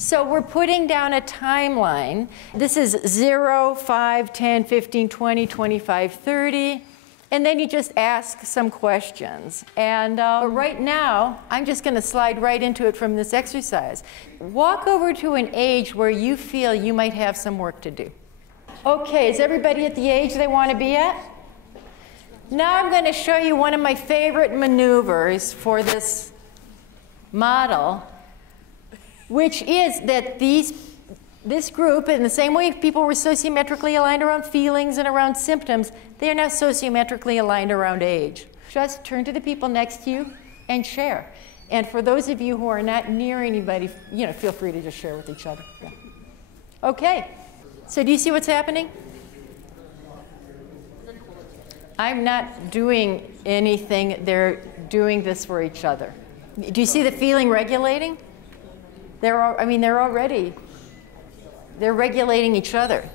So we're putting down a timeline. This is 0, 5, 10, 15, 20, 25, 30. And then you just ask some questions. And right now, I'm just going to slide right into it from this exercise. Walk over to an age where you feel you might have some work to do. Okay, is everybody at the age they want to be at? Now I'm going to show you one of my favorite maneuvers for this model, which is that this group, in the same way people were sociometrically aligned around feelings and around symptoms, they are now sociometrically aligned around age. Just turn to the people next to you and share. And for those of you who are not near anybody, feel free to just share with each other. Yeah. Okay, so do you see what's happening? I'm not doing anything. They're doing this for each other. Do you see the feeling regulating? They're regulating each other.